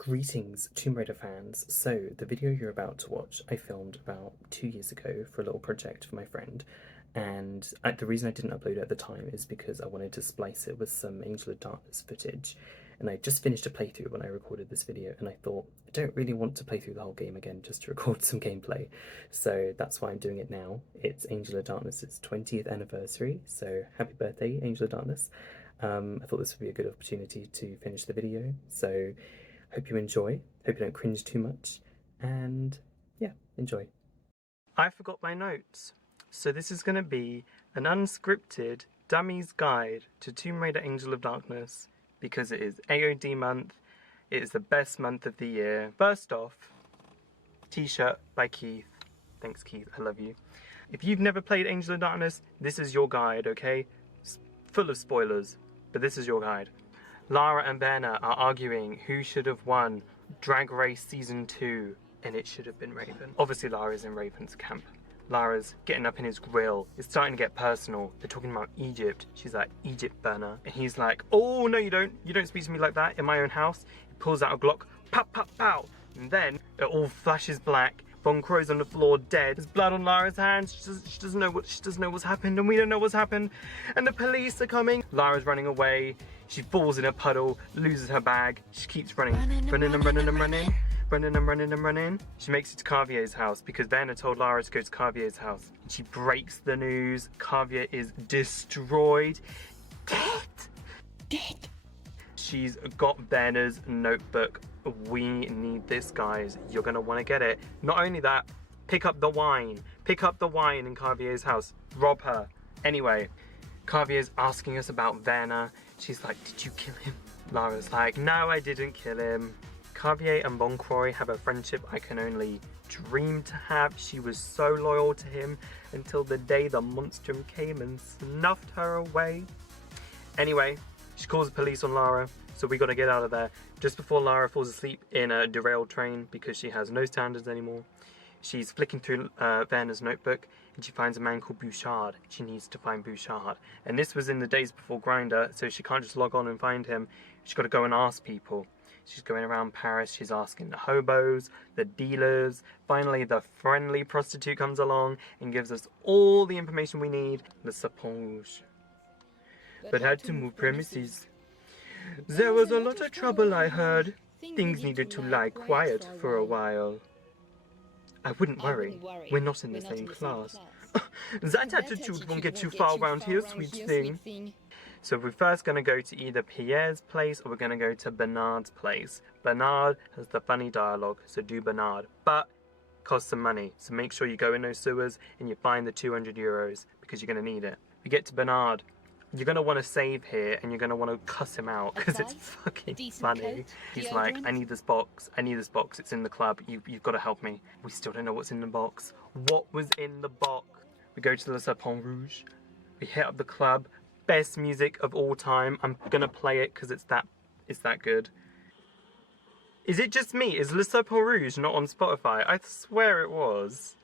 Greetings, Tomb Raider fans. So, the video you're about to watch, I filmed about 2 years ago for a little project for my friend, and the reason I didn't upload it at the time is because I wanted to splice it with some Angel of Darkness footage, and I just finished a playthrough when I recorded this video, and I thought, I don't really want to play through the whole game again just to record some gameplay, so that's why I'm doing it now. It's Angel of Darkness's 20th anniversary, so happy birthday, Angel of Darkness. I thought this would be a good opportunity to finish the video, so hope you enjoy, hope you don't cringe too much, and yeah, enjoy. I forgot my notes, so this is going to be an unscripted Dummies guide to Tomb Raider Angel of Darkness, because it is AOD month, it is the best month of the year. First off, t-shirt by Keith. Thanks Keith, I love you. If you've never played Angel of Darkness, this is your guide, okay? It's full of spoilers, but this is your guide. Lara and Werner are arguing who should have won Drag Race Season 2, and it should have been Raven. Obviously Lara's in Raven's camp. Lara's getting up in his grill. It's starting to get personal. They're talking about Egypt. She's like, Egypt, Werner. And he's like, oh, no you don't. You don't speak to me like that in my own house. He pulls out a Glock, pop, pop, pow. And then it all flashes black. Von Croy's on the floor dead. There's blood on Lara's hands. She doesn't know what's happened, and we don't know what's happened. And the police are coming. Lara's running away. She falls in a puddle, loses her bag. She keeps running. Running. She makes it to Carvier's house because Werner told Lara to go to Carvier's house. She breaks the news. Carvier is destroyed. Dead. She's got Werner's notebook. We need this, guys. You're gonna want to get it. Not only that, pick up the wine. Pick up the wine in Carvier's house. Rob her. Anyway, Carvier's asking us about Werner. She's like, did you kill him? Lara's like, no, I didn't kill him. Carvier and Von Croy have a friendship I can only dream to have. She was so loyal to him until the day the monstrum came and snuffed her away. Anyway, she calls the police on Lara, so we gotta get out of there. Just before Lara falls asleep in a derailed train because she has no standards anymore, she's flicking through Werner's notebook and she finds a man called Bouchard. She needs to find Bouchard. And this was in the days before Grindr, so she can't just log on and find him. She's got to go and ask people. She's going around Paris, she's asking the hobos, the dealers. Finally, the friendly prostitute comes along and gives us all the information we need. Le Sapin Rouge. But had to move premises. There was a lot of trouble, I heard. Things needed to lie quiet for a while. I wouldn't worry. We're not in the same class. That attitude won't get you far around here, sweet thing. So we're first going to go to either Pierre's place or we're going to go to Bernard's place. Bernard has the funny dialogue, so do Bernard. But costs some money, so make sure you go in those sewers and you find the 200 euros because you're going to need it. We get to Bernard. You're going to want to save here and you're going to want to cuss him out because it's fucking funny. He's like, I need this box, it's in the club, you've got to help me. We still don't know what's in the box. What was in the box? We go to the Sapin Rouge, we hit up the club, best music of all time. I'm going to play it because it's that good. Is it just me? Is Le Sapin Rouge not on Spotify? I swear it was.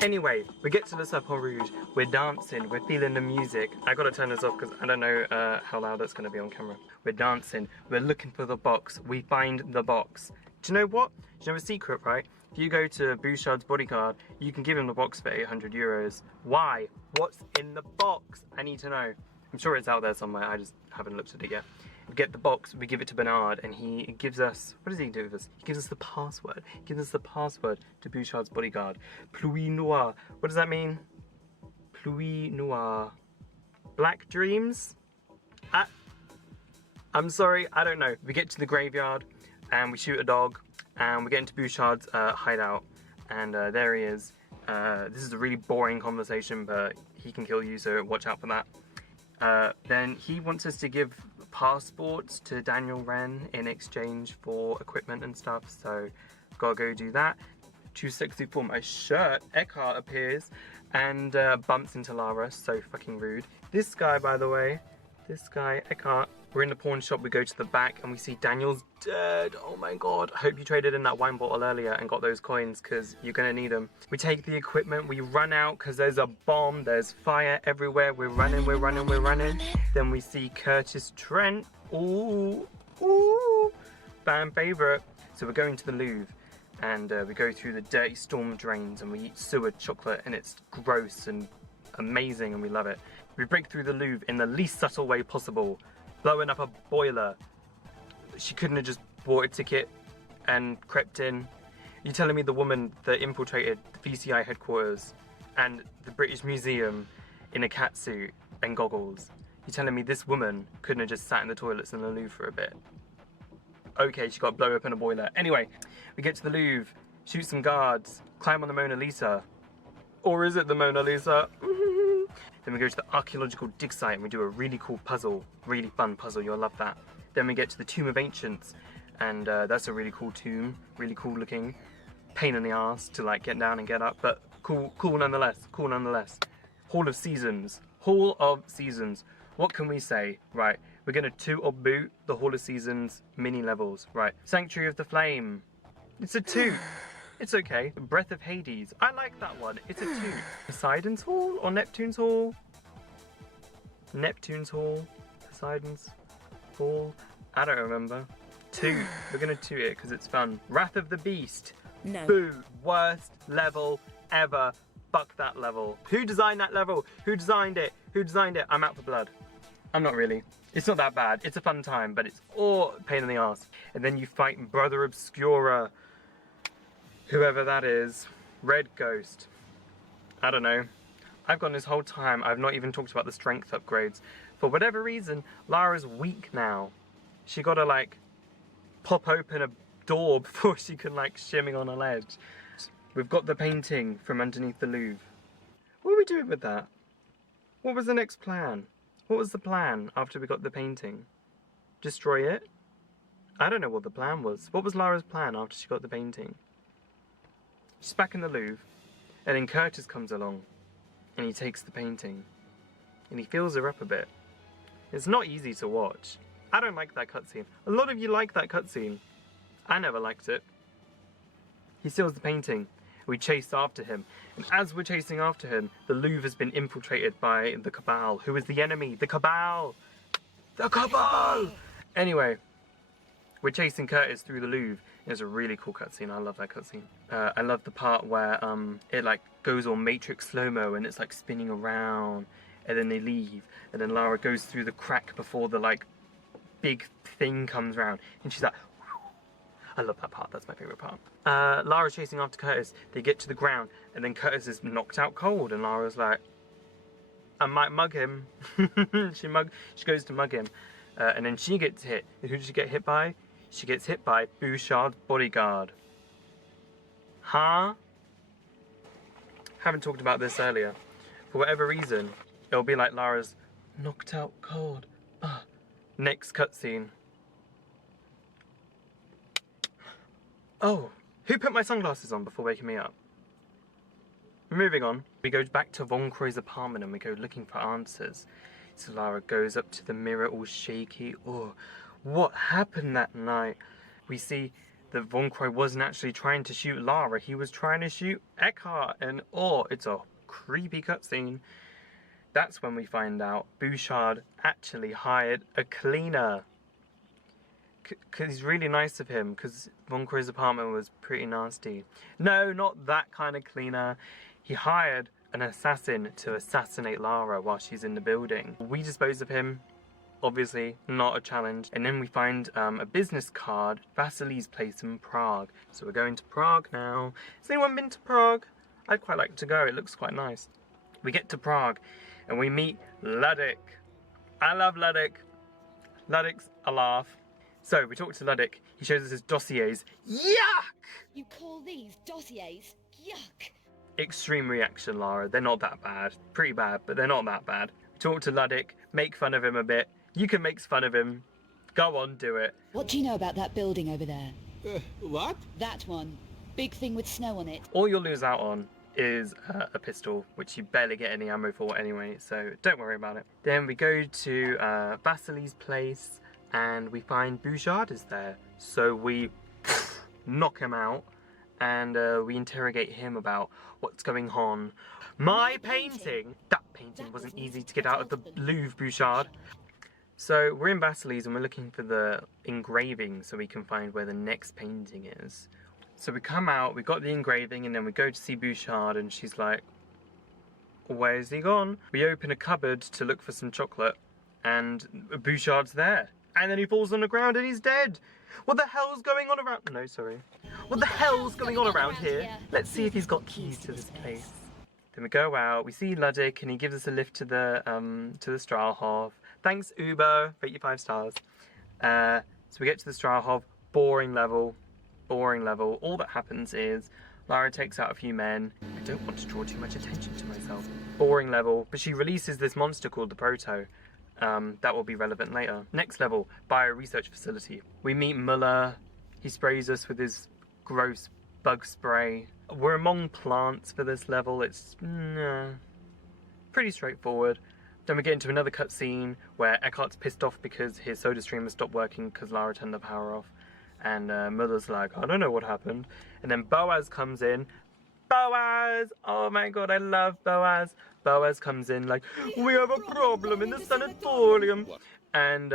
Anyway, we get to the Sapin Rouge, we're dancing, we're feeling the music. I gotta turn this off because I don't know how loud that's gonna be on camera. We're dancing, we're looking for the box, we find the box. Do you know what? Do you know a secret, right? If you go to Bouchard's bodyguard, you can give him the box for 800 euros. Why? What's in the box? I need to know. I'm sure it's out there somewhere, I just haven't looked at it yet. We get the box, we give it to Bernard, and he gives us, what does he do with us? He gives us the password. He gives us the password to Bouchard's bodyguard. Pluie Noire. What does that mean? Pluie Noire. Black dreams? I'm sorry, I don't know. We get to the graveyard, and we shoot a dog, and we get into Bouchard's hideout, and there he is. This is a really boring conversation, but he can kill you, so watch out for that. Then he wants us to give passports to Daniel Wren in exchange for equipment and stuff, so gotta go do that. Too sexy for my shirt. Eckhart appears and bumps into Lara, so fucking rude. This guy, by the way, Eckhart, We're in the pawn shop, we go to the back and we see Daniel's dead. Oh my god. I hope you traded in that wine bottle earlier and got those coins because you're gonna need them. We take the equipment, we run out because there's a bomb, there's fire everywhere. We're running. Then we see Curtis Trent. Ooh, ooh, fan favorite. So we're going to the Louvre and we go through the dirty storm drains and we eat sewer chocolate and it's gross and amazing and we love it. We break through the Louvre in the least subtle way possible, blowing up a boiler. She couldn't have just bought a ticket and crept in. You're telling me the woman that infiltrated the VCI headquarters and the British Museum in a catsuit and goggles, you're telling me this woman couldn't have just sat in the toilets in the Louvre for a bit? Okay, she got blown up in a boiler. Anyway, we get to the Louvre, shoot some guards, climb on the Mona Lisa. Or is it the Mona Lisa? Then we go to the archaeological dig site and we do a really cool puzzle, really fun puzzle, you'll love that. Then we get to the Tomb of Ancients and that's a really cool tomb, really cool looking. Pain in the ass to like get down and get up, but cool nonetheless, cool nonetheless. Hall of Seasons, Hall of Seasons. What can we say? Right, we're gonna toot or boot the Hall of Seasons mini levels. Right, Sanctuary of the Flame. It's a toot. It's okay. Breath of Hades. I like that one. It's a toot. Poseidon's Hall or Neptune's Hall? Neptune's Hall. Poseidon's Hall. I don't remember. Toot. We're gonna toot it because it's fun. Wrath of the Beast. No. Boo. Worst level ever. Fuck that level. Who designed that level? Who designed it? Who designed it? I'm out for blood. I'm not really. It's not that bad. It's a fun time, but it's all pain in the ass. And then you fight Brother Obscura. Whoever that is. Red Ghost. I don't know. I've gone this whole time, I've not even talked about the strength upgrades. For whatever reason, Lara's weak now. She gotta like pop open a door before she can like shimmy on a ledge. We've got the painting from underneath the Louvre. What are we doing with that? What was the next plan? What was the plan after we got the painting? Destroy it? I don't know what the plan was. What was Lara's plan after she got the painting? She's back in the Louvre, and then Curtis comes along, and he takes the painting, and he fills her up a bit. It's not easy to watch. I don't like that cutscene. A lot of you like that cutscene. I never liked it. He steals the painting. We chase after him, and as we're chasing after him, the Louvre has been infiltrated by the Cabal. Who is the enemy? The Cabal! The Cabal! Anyway, we're chasing Curtis through the Louvre. It's a really cool cutscene. I love that cutscene. I love the part where it like goes on Matrix slow-mo and it's like spinning around, and then they leave, and then Lara goes through the crack before the like big thing comes around, and she's like, I love that part. That's my favorite part. Lara's chasing after Curtis. They get to the ground, and then Curtis is knocked out cold, and Lara's like, I might mug him. She goes to mug him, and then she gets hit. And who did she get hit by? She gets hit by Bouchard's bodyguard. Huh? Haven't talked about this earlier. For whatever reason, it'll be like Lara's knocked out cold. Next cutscene. Oh, who put my sunglasses on before waking me up? Moving on, we go back to Von Croy's apartment and we go looking for answers. So Lara goes up to the mirror all shaky. Oh, what happened that night? We see that Von Croy wasn't actually trying to shoot Lara, he was trying to shoot Eckhart, and oh, it's a creepy cutscene. That's when we find out Bouchard actually hired a cleaner. Because he's really nice of him, because Von Croy's apartment was pretty nasty. No, not that kind of cleaner. He hired an assassin to assassinate Lara while she's in the building. We dispose of him, obviously, not a challenge. And then we find a business card, Vasily's place in Prague. So we're going to Prague now. Has anyone been to Prague? I'd quite like to go, it looks quite nice. We get to Prague, and we meet Lunatic. I love Lunatic. Lunatic's a laugh. So we talk to Lunatic, he shows us his dossiers. Yuck! You call these dossiers? Yuck! Extreme reaction, Lara. They're not that bad. Pretty bad, but they're not that bad. We talk to Lunatic, make fun of him a bit. You can make fun of him. Go on, do it. What do you know about that building over there? What? That one. Big thing with snow on it. All you'll lose out on is a pistol, which you barely get any ammo for anyway, so don't worry about it. Then we go to Vasily's place, and we find Bouchard is there. So we knock him out, and we interrogate him about what's going on. My painting! That painting wasn't easy to get out of the Louvre, Bouchard. So we're in Vasily's and we're looking for the engraving so we can find where the next painting is. So we come out, we got the engraving, and then we go to see Bouchard, and she's like, where's he gone? We open a cupboard to look for some chocolate, and Bouchard's there. And then he falls on the ground and he's dead. What the hell's going on around? No, sorry. What the hell's going on around here? Let's see if he's got keys to this place. Then we go out, we see Lunatic, and he gives us a lift to the Stralhof. Thanks Uber, rate you 5 stars. So we get to the Stralhof, boring level. All that happens is Lara takes out a few men. I don't want to draw too much attention to myself. Boring level, but she releases this monster called the Proto. That will be relevant later. Next level, bio-research facility. We meet Muller. He sprays us with his gross bug spray. We're among plants for this level. It's pretty straightforward. Then we get into another cutscene where Eckhart's pissed off because his soda stream has stopped working because Lara turned the power off. And Muller's like, I don't know what happened. And then Boaz comes in. Boaz! Oh my god, I love Boaz. Boaz comes in like, we have a problem in the sanatorium. And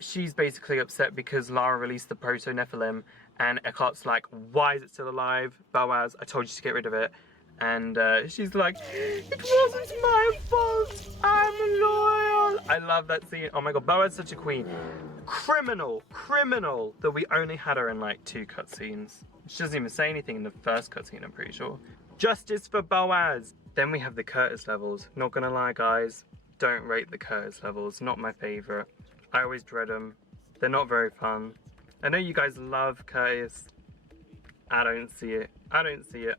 she's basically upset because Lara released the Proto-Nephilim. And Eckhart's like, why is it still alive? Boaz, I told you to get rid of it. And she's like, it wasn't my fault. I'm loyal. I love that scene. Oh my god, Boaz's such a queen. Criminal that we only had her in like 2 cutscenes. She doesn't even say anything in the first cutscene, I'm pretty sure. Justice for Boaz. Then we have the Curtis levels. Not gonna lie, guys, don't rate the Curtis levels. Not my favorite. I always dread them. They're not very fun. I know you guys love Curtis. I don't see it.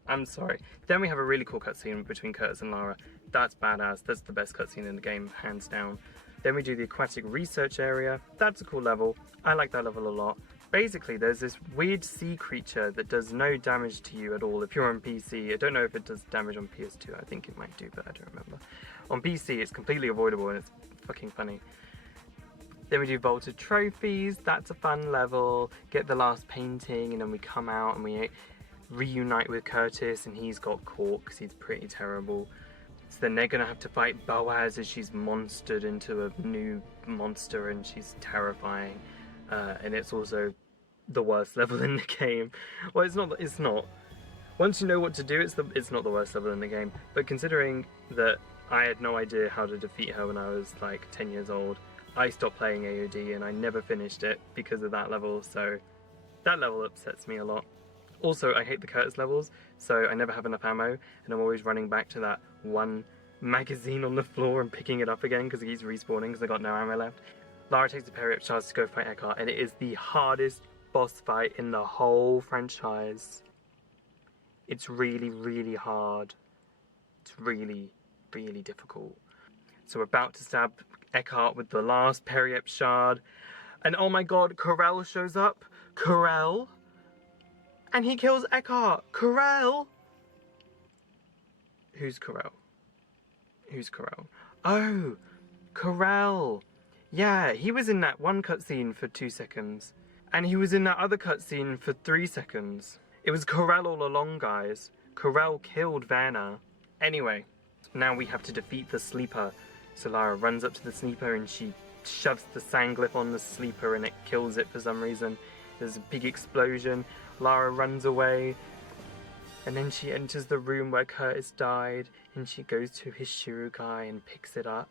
I'm sorry. Then we have a really cool cutscene between Curtis and Lara. That's badass. That's the best cutscene in the game, hands down. Then we do the aquatic research area. That's a cool level. I like that level a lot. Basically, there's this weird sea creature that does no damage to you at all if you're on PC. I don't know if it does damage on PS2. I think it might do, but I don't remember. On PC, it's completely avoidable and it's fucking funny. Then we do vaulted trophies. That's a fun level. Get the last painting, and then we come out and we reunite with Curtis, and he's got caught because he's pretty terrible. So then they're gonna have to fight Boaz as she's monstered into a new monster, and she's terrifying. And it's also the worst level in the game. Well, it's not. Once you know what to do, it's not the worst level in the game. But considering that I had no idea how to defeat her when I was like 10 years old, I stopped playing AOD and I never finished it because of that level, so that level upsets me a lot. Also, I hate the Curtis levels, so I never have enough ammo, and I'm always running back to that one magazine on the floor and picking it up again because it keeps respawning because I got no ammo left. Lara takes a pair of charge to go fight Eckhart, and it is the hardest boss fight in the whole franchise. It's really, really hard. It's really, really difficult. So we're about to stab Eckhart with the last Periep shard, and oh my god, Corel shows up. Corel? And he kills Eckhart. Corel? Who's Corel? Who's Corel? Oh, Corel. Yeah, he was in that one cutscene for 2 seconds. And he was in that other cutscene for 3 seconds. It was Corel all along, guys. Corel killed Vanna. Anyway, now we have to defeat the Sleeper. So Lara runs up to the Sleeper and she shoves the Sanglyph on the Sleeper and it kills it for some reason. There's a big explosion. Lara runs away. And then she enters the room where Curtis died. And she goes to his Shirukai and picks it up.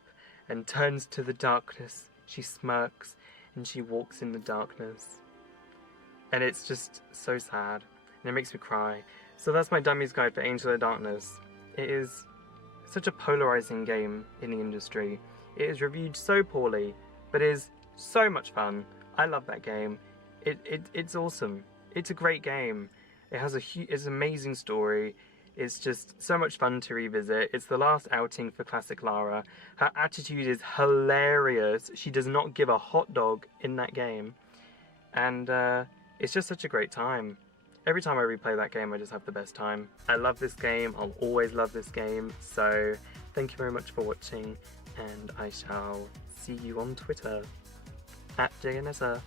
And turns to the darkness. She smirks and she walks in the darkness. And it's just so sad. And it makes me cry. So that's my Dummies guide for Angel of Darkness. It is such a polarizing game in the industry. It is reviewed so poorly, but is so much fun. I love that game. It's awesome. It's a great game. It has it's an amazing story. It's just so much fun to revisit. It's the last outing for classic Lara. Her attitude is hilarious. She does not give a hot dog in that game. And it's just such a great time. Every time I replay that game, I just have the best time. I love this game. I'll always love this game. So thank you very much for watching, and I shall see you on Twitter @JNSA.